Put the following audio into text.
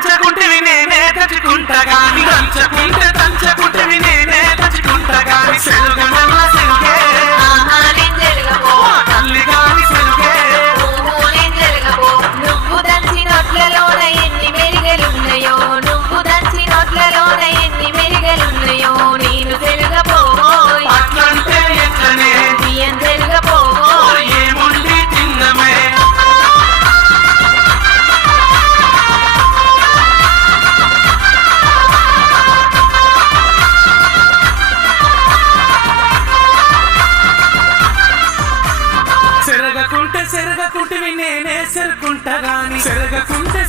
తంచకుంటివి నేనే తచ్చుకుంటా గాని తంచకుంటివి నేనే తచ్చుకుంటా గాని సెలుగనల్ల సెలుగే తల్లి గాని సెలుగే నువ్వు దంచి నోట్లలోన ఎన్ని మెరుగలున్నాయో నువ్వు దంచి నోట్లలోన ఎన్ని మెరుగలున్నాయో నేను తెలుగపోయి అట్లంటే ఎట్లనే బియ్యం తెలుగపోయి ఏముండి తిన్నమే సెరగకుంటివి నేనే సెరుకుంటా గాని సెరగకుంటే